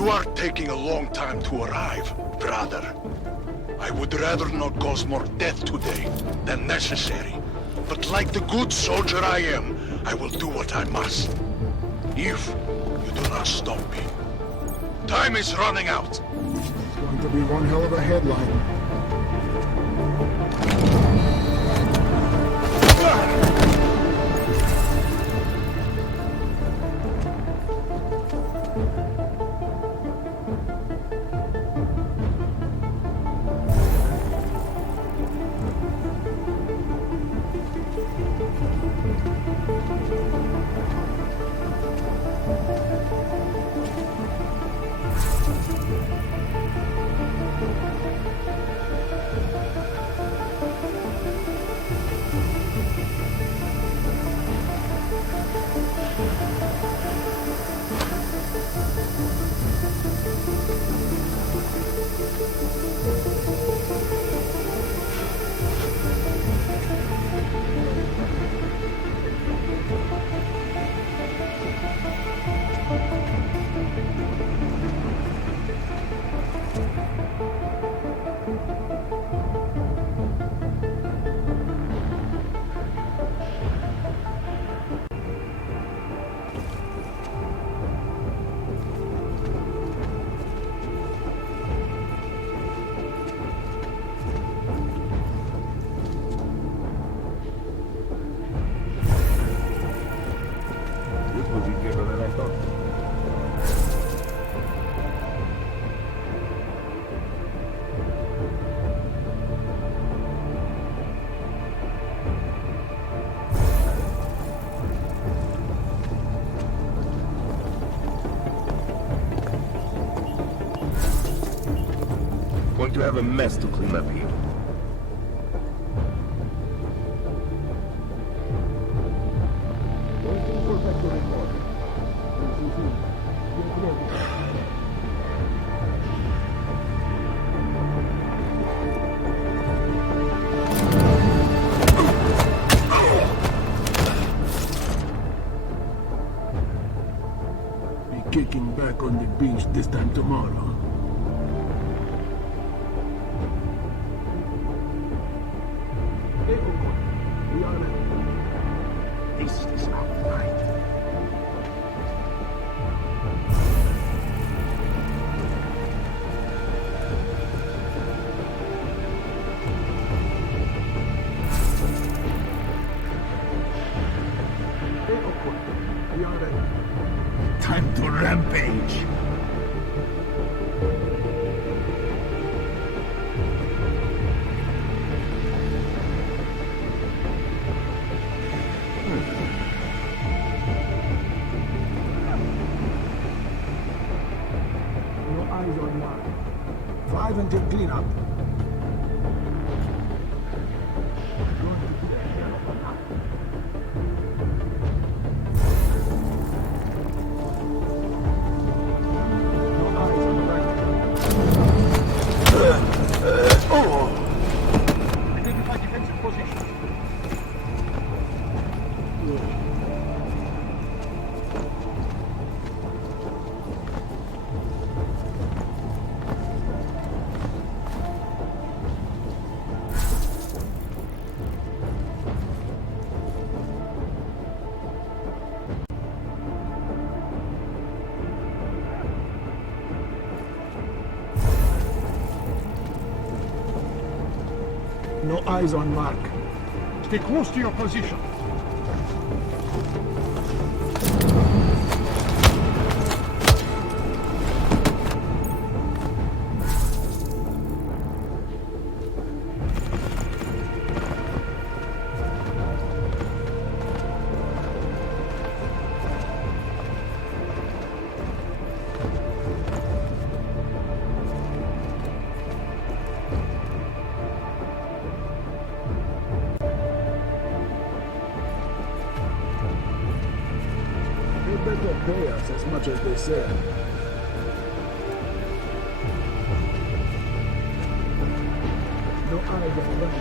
You are taking a long time to arrive, brother. I would rather not cause more death today than necessary. But like the good soldier I am, I will do what I must. If you do not stop me. Time is running out. It's going to be one hell of a headline. Going to have a mess to clean up here. Be kicking back on the beach this time tomorrow. This is our night. Time to rampage. No eyes on Mark. 5 until cleanup. Identify defensive position. No eyes on Mark. Stay close to your position. They better pay us as much as they said. No eyes on Mark.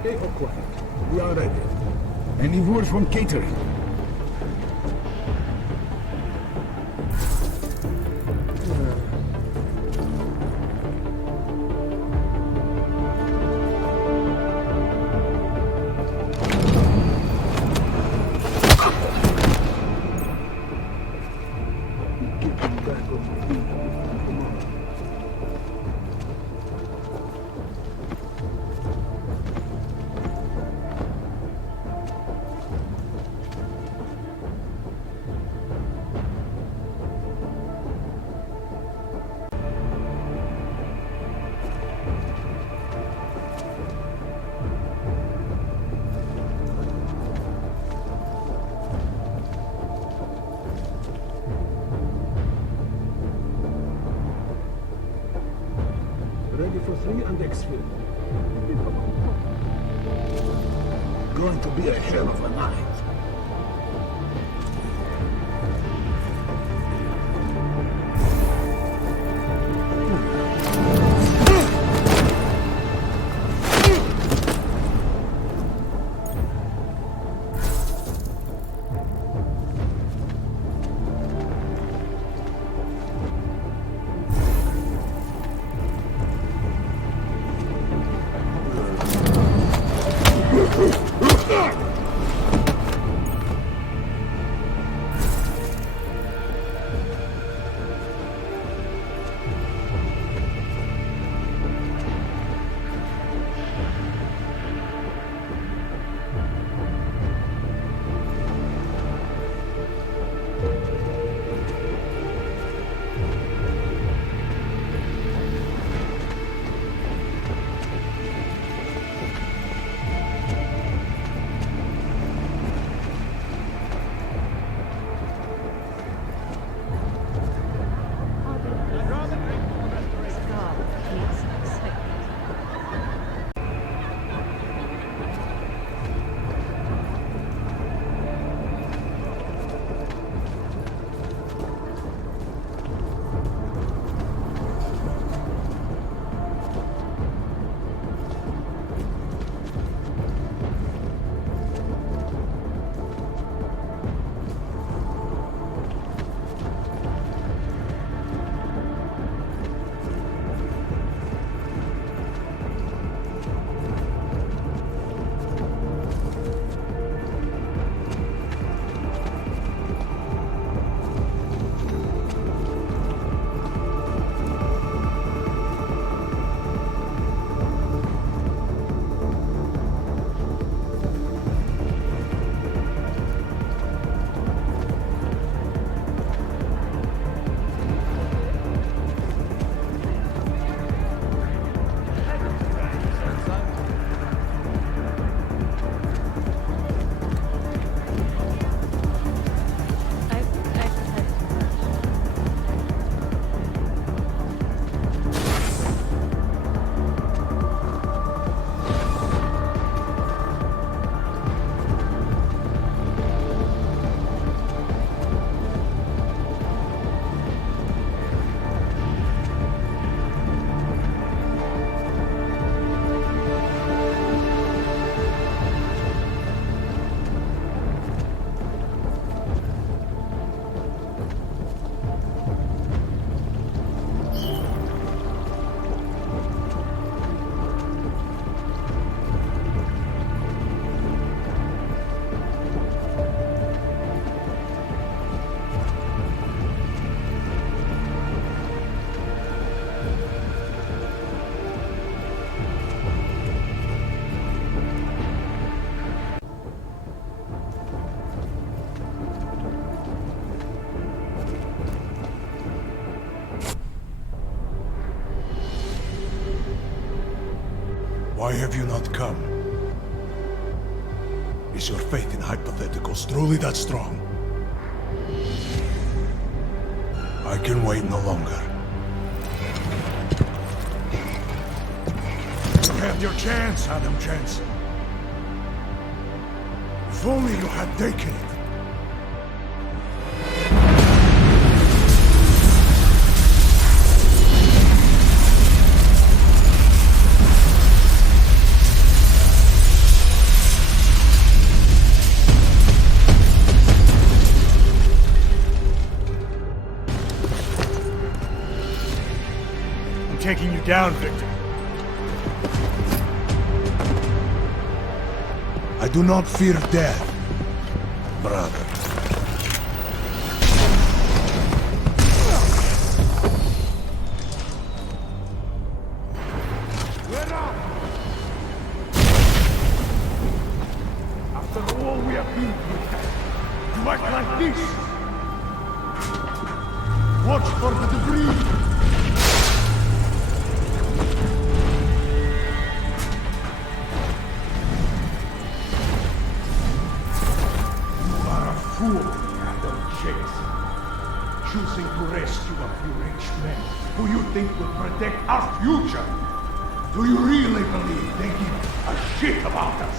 Stay all quiet. We are ready. Any word from catering? Ready for 3 and exfil. Going to be a hell of a night. Why have you not come? Is your faith in hypotheticals truly that strong? I can wait no longer. You had your chance, Adam Jensen. If only you had taken it. down, Victor. I do not fear death, brother. After all we have been through, you act like this. Watch for the debris. You are a fool, Adam Chase. Choosing to rescue a few rich men who you think will protect our future. Do you really believe they give a shit about us?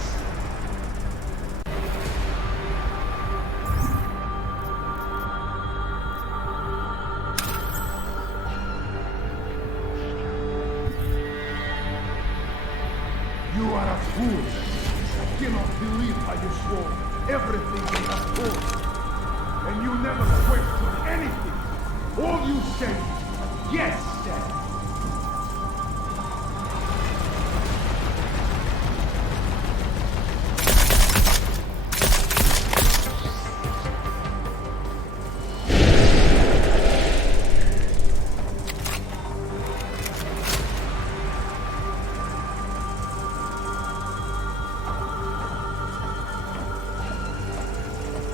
You are a fool. I cannot believe how you swore everything they have told you. And you never questioned anything. All you said, yes, Dad.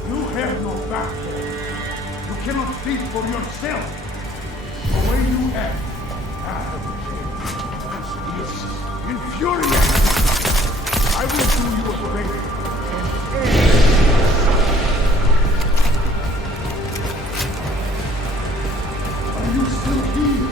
You have no backbone. You cannot speak for yourself. The way you act, Adam Chase, is infuriating. I will do you a favor and end this. Are you still here?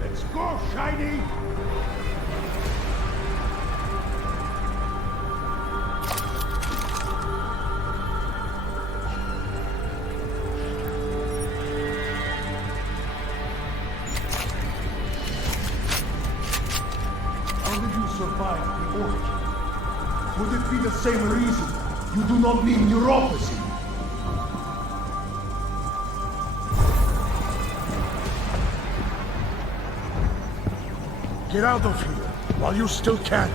Let's go, Shiny! How did you survive the origin? Would it be the same reason you do not need neuropathy? Get out of here while you still can.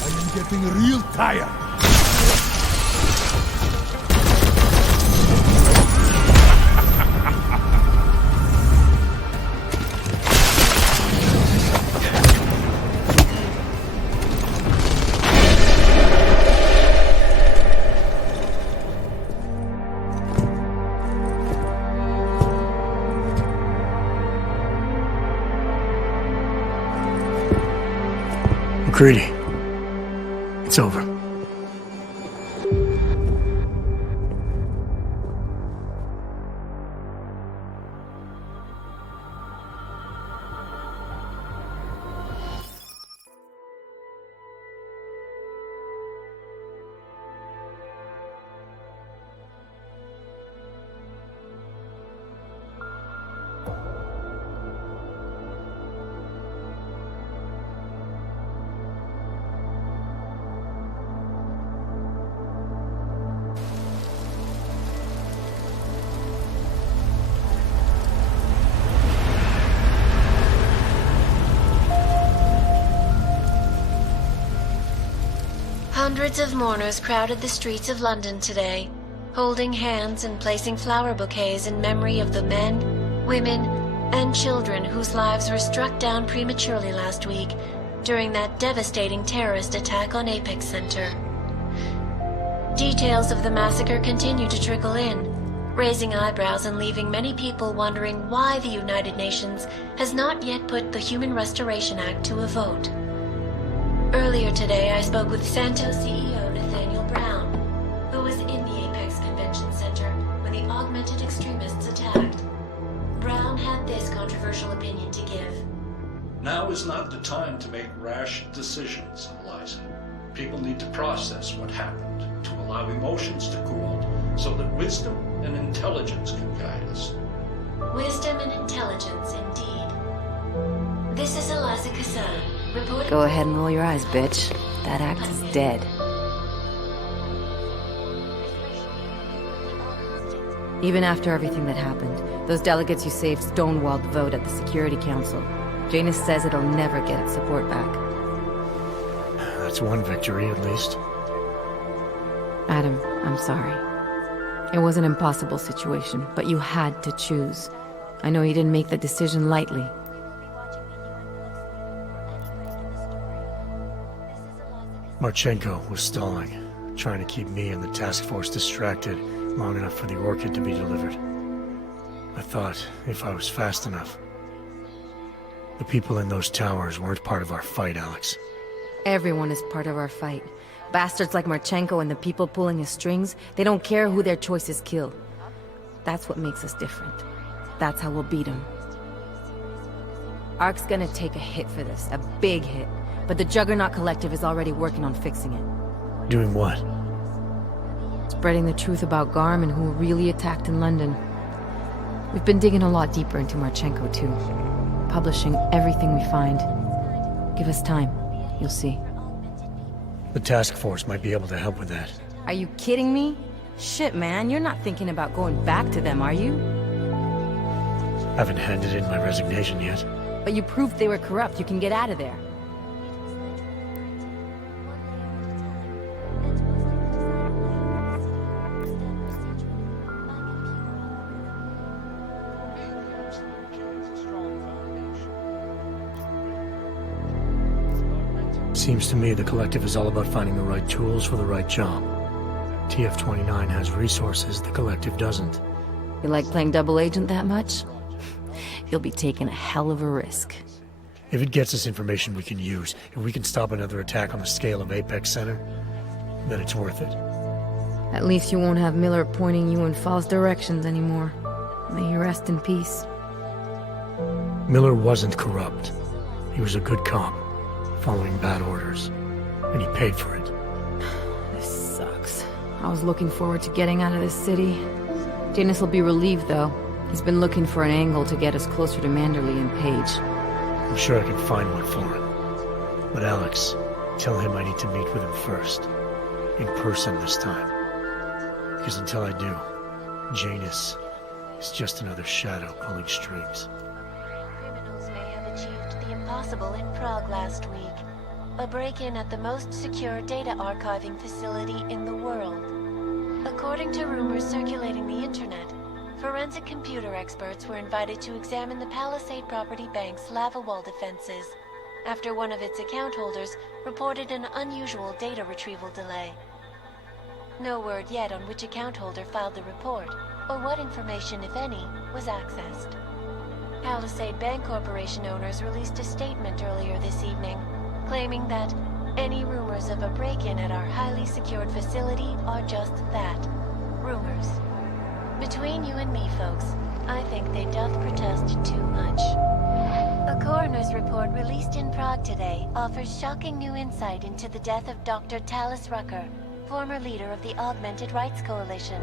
I am getting real tired. Greedy. It's over. Hundreds of mourners crowded the streets of London today, holding hands and placing flower bouquets in memory of the men, women, and children whose lives were struck down prematurely last week during that devastating terrorist attack on Apex Center. Details of the massacre continue to trickle in, raising eyebrows and leaving many people wondering why the United Nations has not yet put the Human Restoration Act to a vote. Earlier today, I spoke with Santos CEO Nathaniel Brown, who was in the Apex Convention Center when the augmented extremists attacked. Brown had this controversial opinion to give. Now is not the time to make rash decisions, Eliza. People need to process what happened, to allow emotions to cool, so that wisdom and intelligence can guide us. Wisdom and intelligence, indeed. This is Eliza Kassan, reporting... Go ahead and roll your eyes, bitch. That act is dead. Even after everything that happened, those delegates you saved stonewalled the vote at the Security Council. Janus says it'll never get its support back. That's one victory, at least. Adam, I'm sorry. It was an impossible situation, but you had to choose. I know you didn't make the decision lightly. Marchenko was stalling, trying to keep me and the task force distracted long enough for the orchid to be delivered. I thought if I was fast enough. The people in those towers weren't part of our fight, Alex. Everyone is part of our fight. Bastards like Marchenko and the people pulling his strings, they don't care who their choices kill. That's what makes us different. That's how we'll beat them. Ark's gonna take a hit for this, a big hit. But the Juggernaut Collective is already working on fixing it. Doing what? Spreading the truth about Garm and who really attacked in London. We've been digging a lot deeper into Marchenko, too. Publishing everything we find. Give us time. You'll see. The task force might be able to help with that. Are you kidding me? Shit, man, you're not thinking about going back to them, are you? Haven't handed in my resignation yet. But you proved they were corrupt. You can get out of there. Seems to me the Collective is all about finding the right tools for the right job. TF-29 has resources the Collective doesn't. You like playing double agent that much? You'll be taking a hell of a risk. If it gets us information we can use, if we can stop another attack on the scale of Apex Center, then it's worth it. At least you won't have Miller pointing you in false directions anymore. May he rest in peace. Miller wasn't corrupt. He was a good cop, following bad orders, and he paid for it. This sucks. I was looking forward to getting out of this city. Janus will be relieved, though. He's been looking for an angle to get us closer to Manderley and Page. I'm sure I can find one for him. But Alex, tell him I need to meet with him first. In person this time. Because until I do, Janus is just another shadow pulling strings. Criminals may have achieved the impossible in Prague last week. A break-in at the most secure data archiving facility in the world. According to rumors circulating the internet, forensic computer experts were invited to examine the Palisade Property Bank's lava wall defenses after one of its account holders reported an unusual data retrieval delay. No word yet on which account holder filed the report, or what information, if any, was accessed. Palisade Bank Corporation owners released a statement earlier this evening, claiming that any rumors of a break-in at our highly secured facility are just that, rumors. Between you and me, folks, I think they doth protest too much. A coroner's report released in Prague today offers shocking new insight into the death of Dr. Talis Rucker, former leader of the Augmented Rights Coalition.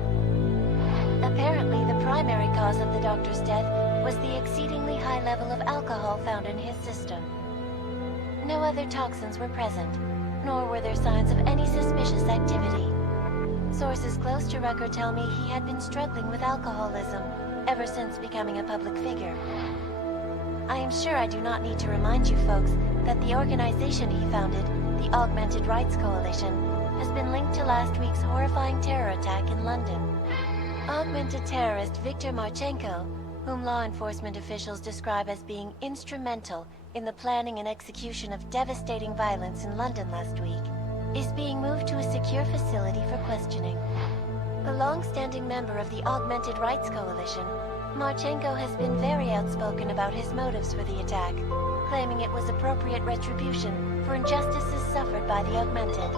Apparently, the primary cause of the doctor's death was the exceedingly high level of alcohol found in his system. No other toxins were present, nor were there signs of any suspicious activity. Sources close to Rucker tell me he had been struggling with alcoholism ever since becoming a public figure. I am sure I do not need to remind you folks that the organization he founded, the Augmented Rights Coalition, has been linked to last week's horrifying terror attack in London. Augmented terrorist Viktor Marchenko, whom law enforcement officials describe as being instrumental in the planning and execution of devastating violence in London last week, is being moved to a secure facility for questioning. A long-standing member of the Augmented Rights Coalition, Marchenko has been very outspoken about his motives for the attack, claiming it was appropriate retribution for injustices suffered by the Augmented.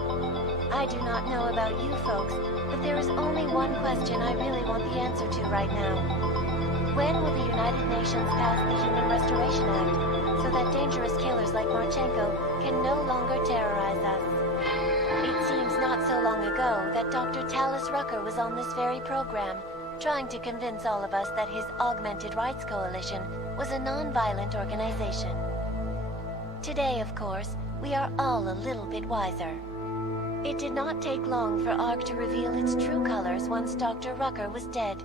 I do not know about you folks, but there is only one question I really want the answer to right now. When will the United Nations pass the Human Restoration Act so that dangerous killers like Marchenko can no longer terrorize us? It seems not so long ago that Dr. Talis Rucker was on this very program, trying to convince all of us that his Augmented Rights Coalition was a non-violent organization. Today, of course, we are all a little bit wiser. It did not take long for ARC to reveal its true colors once Dr. Rucker was dead.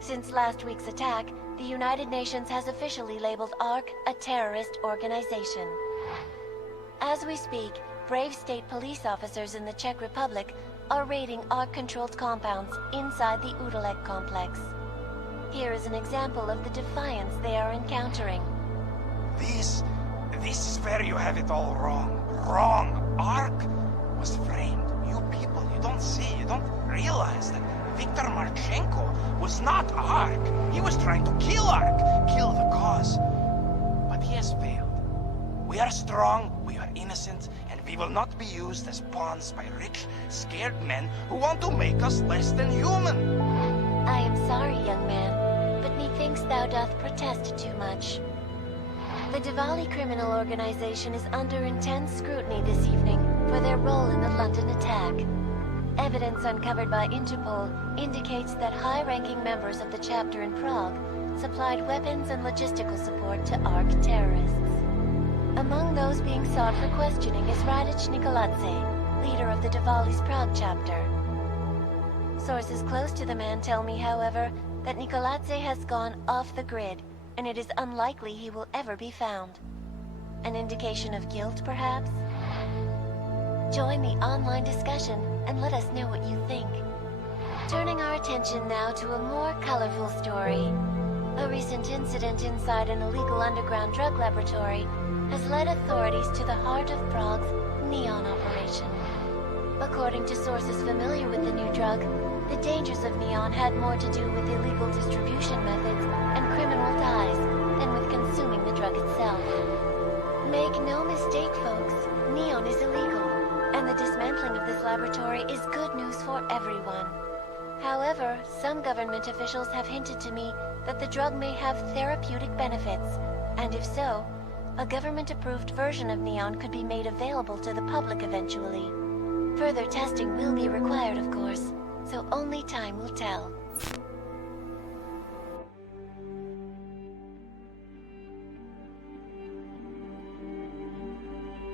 Since last week's attack, the United Nations has officially labeled ARC a terrorist organization. As we speak, brave state police officers in the Czech Republic are raiding ARC-controlled compounds inside the Udalek complex. Here is an example of the defiance they are encountering. This is where you have it all wrong. Wrong! ARC was framed. You people, you don't see, you don't realize that Viktor Marchenko was not ARC. He was trying to kill ARC, kill the cause. But he has failed. We are strong, we are innocent, and we will not be used as pawns by rich, scared men who want to make us less than human. I am sorry, young man, but methinks thou doth protest too much. The Diwali criminal organization is under intense scrutiny this evening for their role in the London attack. Evidence uncovered by Interpol indicates that high-ranking members of the chapter in Prague supplied weapons and logistical support to ARC terrorists. Among those being sought for questioning is Radic Nikoladze, leader of the Diwali's Prague chapter. Sources close to the man tell me, however, that Nikoladze has gone off the grid, and it is unlikely he will ever be found. An indication of guilt, perhaps? Join the online discussion and let us know what you think. Turning our attention now to a more colorful story. A recent incident inside an illegal underground drug laboratory has led authorities to the heart of Prague's Neon operation. According to sources familiar with the new drug, the dangers of Neon had more to do with illegal distribution methods and criminal ties than with consuming the drug itself. Make no mistake, folks, Neon is illegal, and the dismantling of this laboratory is good news for everyone. However, some government officials have hinted to me that the drug may have therapeutic benefits, and if so, a government-approved version of Neon could be made available to the public eventually. Further testing will be required, of course, so only time will tell.